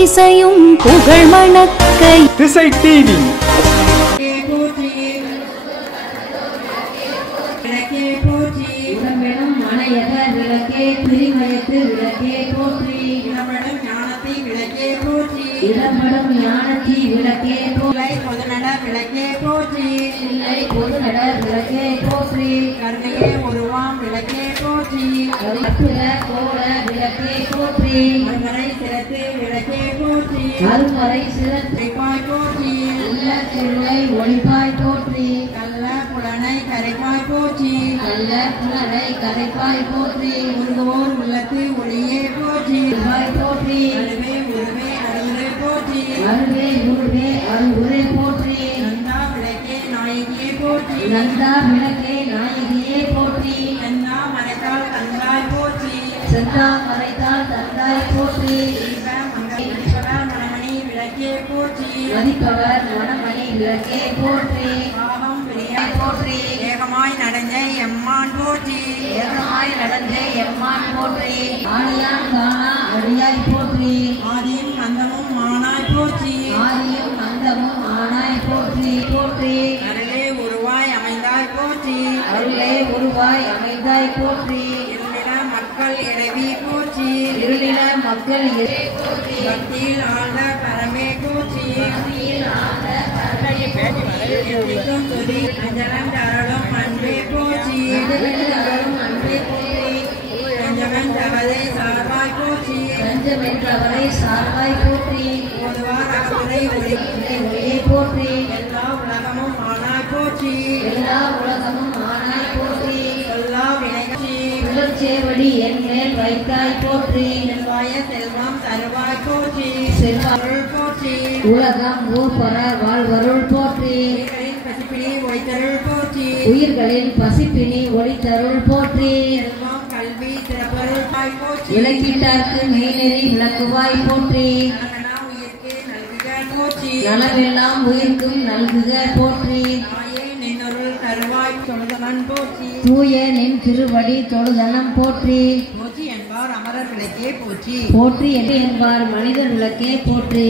திசையும் புகழ் மணக்க திசை டிவி இடம்படும் ஞானத்தி விளக்கே போற்றி பொதுநட விளக்கே போற்றி இல்லை பொதுநட விளக்கே போற்றி கருணையே உருவாம் விளக்கே போற்றி கருப்புல கோல விளக்கே போற்றி அருமறை சிறத்து விளக்கே போற்றி அருமறை சிறப்பாய் போற்றி உள்ள திருளை ஒளிப்பாய் போற்றி கள்ள புலனை கரைப்பாய் போற்றி கள்ள புலனை கரைப்பாய் போற்றி உருகுவோர் உள்ளத்து ஒளியே போற்றி போற்றி அருவே உருவே அருவே போற்றி அருவே உருவே அருவுரை போற்றி நந்தா விளக்கே நாயகியே போற்றி நந்தா விளக்கே நாயகியே போற்றி நந்தா மறைத்தால் தந்தாய் போற்றி செந்தா மறைத்தால் தந்தாய் போற்றி மணமணி விளக்கே போற்றி மதிப்பவர் மணமணி விளக்கே போற்றி பாவம் பிரியாய் போற்றி ஏகமாய் நடஞ்சை எம்மான் போற்றி ஏகமாய் நடஞ்சை எம்மான் போற்றி ஆடியான் காணா அடியாய் போற்றி ஆதியும் அந்தமும் மானாய் போற்றி ஆதியும் அந்தமும் ஆனாய் போற்றி போற்றி அருளே உருவாய் அமைந்தாய் போற்றி அருளே உருவாய் அமைந்தாய் போற்றி இருளின மக்கள் இறைவி போற்றி இருளின மக்கள் போற்றி பக்தியில் ஆழ்ந்த பரமே போற்றி பக்தியில் ஆழ்ந்த பரமே எத்திக்கும் துதி அஞ்சலம் தரலும் அன்பே போற்றி அஞ்சலம் அன்பே போற்றி பஞ்சமன் தவறை சார்பாய் போற்றி பஞ்சமென்றவரை சார்பாய் போற்றி பொதுவார் அகத்துறை ஒளியே போற்றி எல்லா உலகமும் ஆனாய் போற்றி எல்லா உலகமும் ஆனாய் போற்றி எல்லா வினைச்சி உலர்ச்சேவடி என் மேல் வைத்தாய் போற்றி செல்வாய செல்வம் தருவாய் போற்றி செல்வருள் போற்றி உலகம் ஊர் பர வாழ்வருள் போற்றி பசிப்பினி ஒளித்தருள் போற்றி உயிர்களின் பசிப்பினி ஒளித்தருள் போற்றி செல்வம் கல்வி திறப்பருள் போற்றி விளக்கிட்டார்க்கு மேலெறி விளக்குவாய் போற்றி உயிர்க்கு நல்குக போற்றி நலவெல்லாம் உயிர்க்கும் நல்குக போற்றி தூய நின் திருவடி தொழுதனம் போற்றி போற்றி என்பார் அமரர் விளக்கே போற்றி போற்றி என்பார் மனிதர் விளக்கே போற்றி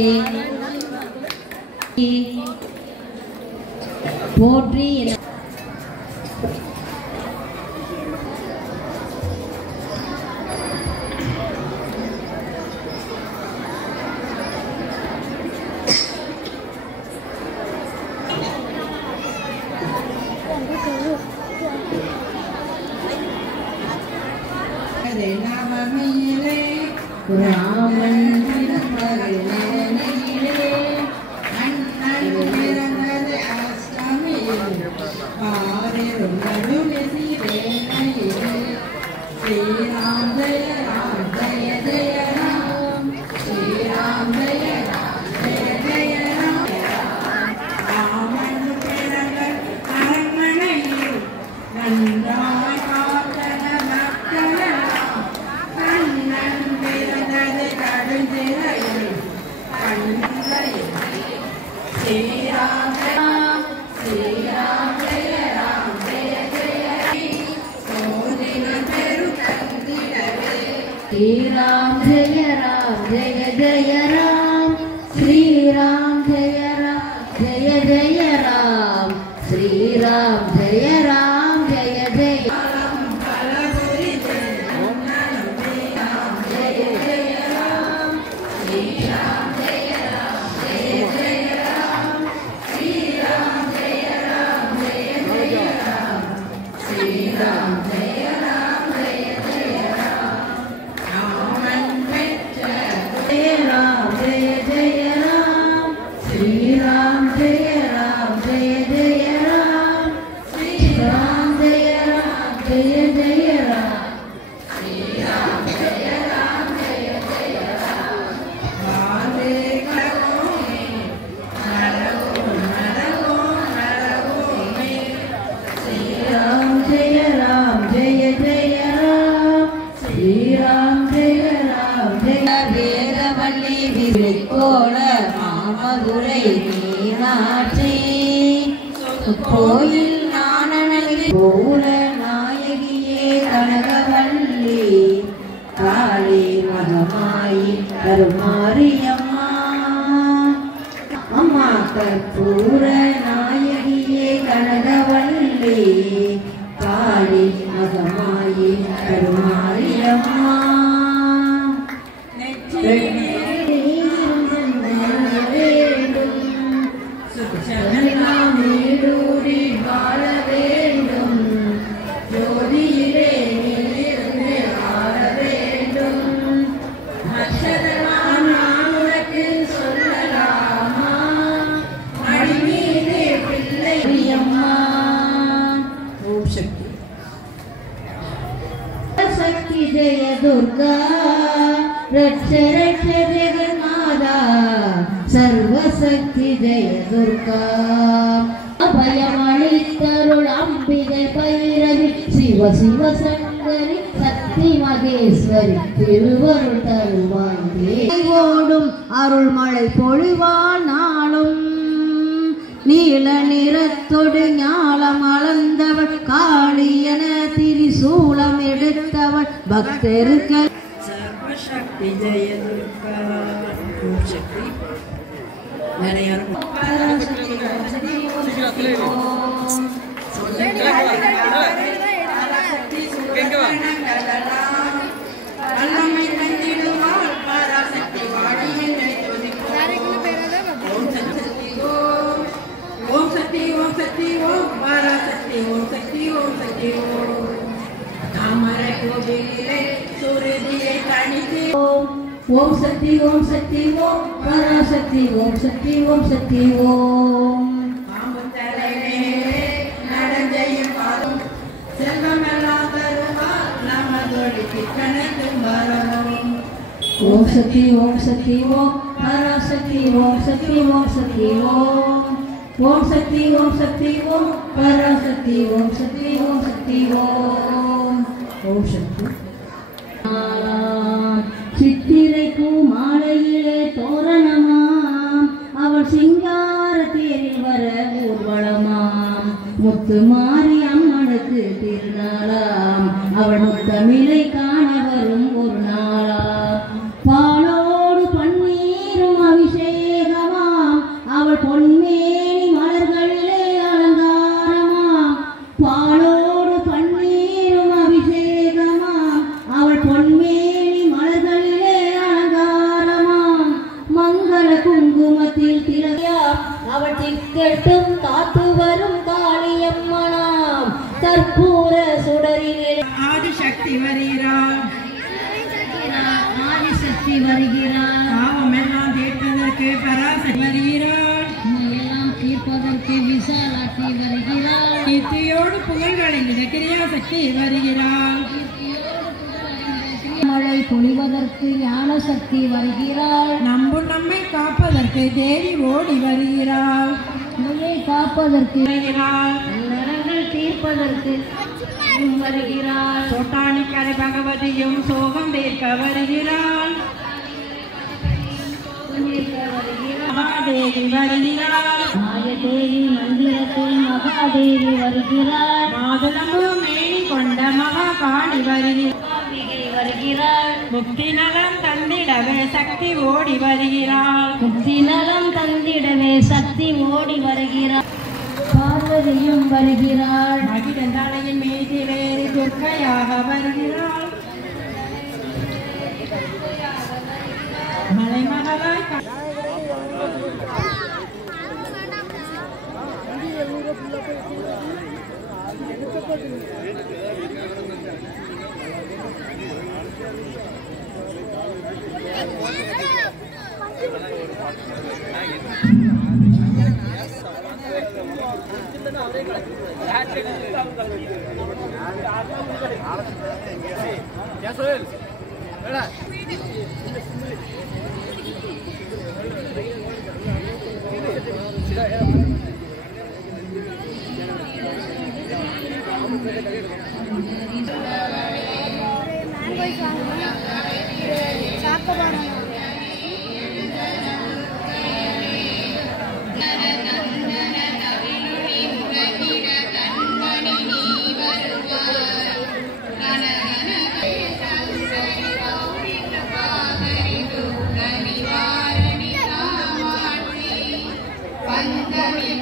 போற்றி ராமன் அண்ணன் பிறந்தது அஷ்டமியில் ஸ்ரீராம் ஜெய ராம் ஜெய ஜெய ராம் ஸ்ரீராம் ஜெய ராம் ஜெய ஜெய ராம் ராமன் பிறந்த அரண்மனையில் நன்றாய் காத்தன மக்களெல்லாம் கண்ணன் பிறந்தது கடுஞ்சிறையில் கண்ணையில் ஸ்ரீராம் ஸ்ரீராம் ஜெய ராம் ஜெய ஜெய சோதினம் பெருகந்திடவே ஸ்ரீராம் ஜெய ராம் ஜெய ஜெய ராம் ஸ்ரீராம் ஜெய ராம் ஜெய ஜெய ராம் ஸ்ரீராம் ஜெய ராம் ஜெய ஜெய கோயில் நானனகிரி பூர நாயகியே கனகவல்லி காளி மகமாயி கருமாரியம்மா கற்பூர நாயகியே கனகவல்லி காளி மகமாயி கருமாரியம்மா நீடூடி வாழ வேண்டும் ஜோதியிலே நீரிருந்து வாழ வேண்டும் அக்ஷரமாக நான் உனக்கு சொல்லலாமா அடிமீதே பிள்ளை அம்மா. ஓம் சக்தி. சக்தி ஜெய துர்கா ரட்ச ரட்ச ஜெகநாதா சர்வசக்தி ஜெய துர்கா அபயமளித்தருள் அம்பிகை பைரவி சிவ சிவ சங்கரி சக்தி மகேஸ்வரி திருவருள் தருவாய் ஓடும் அருள்மழை பொழிவாள் நாளும் நீல நிறத்தொடு ஞாலம் அளந்தவள் காளியன திரிசூலம் எடுத்தவள் பக்தர்கள் சர்வசக்தி ஜெய துர்கா. ஓம் சக்தி. வேற யாரும் ஓம் சக்தி ஓம் சக்தி ஓம் பராசக்தி ஓம் சக்தி ஓம் சக்தி ஓம். நடஞ்சையும் பாலும் செல்வமெல்லாம் தருவார் நமதொடி கணக்கும் வரும். ஓம் சக்தி ஓம் சக்தி ஓம் பராசக்தி ஓம் சக்தி ஓம் சக்தி ஓம். ஓம் சக்தி ஓம் சக்தி ஓம் பராசக்தி ஓம் சக்தி ஓம் சக்தி ஓம். ஓம் சக்தி. சித்திரைக்கு மாலையிலே தோரணமாம் அவள் சிங்கார தேரில் வர ஊர்வலமாம் முத்து மாறி அம்மனுக்கு திருநாளாம் அவள் முத்தமிழை காண வரும் ஒரு நாளாம் பாலோடு பன்னீரும் அபிஷேகமாம் அவள் பொன்மேனி மலர்களிலே அலங்காரமாம் பாலோடு பன்னீரும் அபிஷேகமாம் அவள் பொன்மேனி குங்குமத்தில் திரையா அவள் திக்கட்டும் காத்து வரும் காளியம்மனாம் கற்பூர சுடரிலே ஆதிசக்தி வருகிறாள். ஆதிசக்தி வருகிறாள். பாவமெல்லாம் தீர்ப்பதற்கு பராசக்தி வருகிறாள். எல்லாம் தீர்ப்பதற்கு விசாலாட்சி வருகிறாள். கீர்த்தியோடு புகழ்களில் கிரியாசக்தி வருகிறாள். மழை பொழிவதற்கு ஞான சக்தி வருகிறாள். நம்மை காப்பதற்கு தேவி ஓடி வருகிறாள். நோயை காப்பதற்கு வருகிறாள். நரங்கள் தீர்ப்பதற்கு வருகிறாள். சோட்டானிக்கரை பகவதியும் சோகம் தீர்க்க வருகிறாள். மகாதேவி வருகிறாள். மாயதேவி மந்திரத்தில் மகாதேவி வருகிறாள். மாதுளம்பு மேனி கொண்ட மகாகாளி வருகிறாள். முக்தி நலம் தந்திடவே சக்தி ஓடி வருகிறாள். முக்தி நலம் தந்திடவே சக்தி ஓடி வருகிறாள். பார்வதியும் வருகிறாள். மகிழந்தாளையின் மீதிலேறி துர்க்கையாக வருகிறாள். மலைமகளாய் Pandami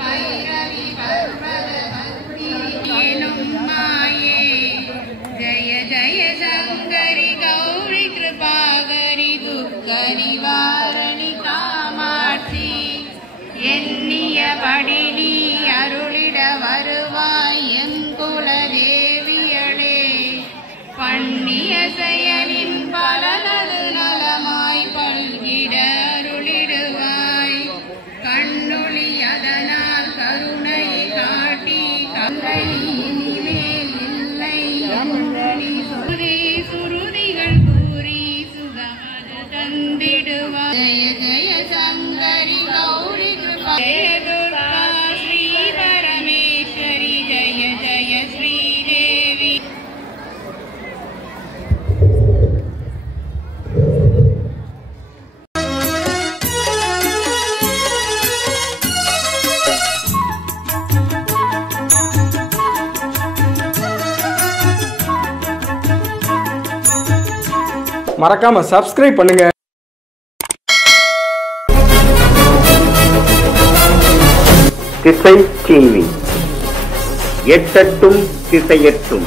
மறக்காம சப்ஸ்கிரைப் பண்ணுங்க. திசை டிவி எட்டட்டும் திசையட்டும்.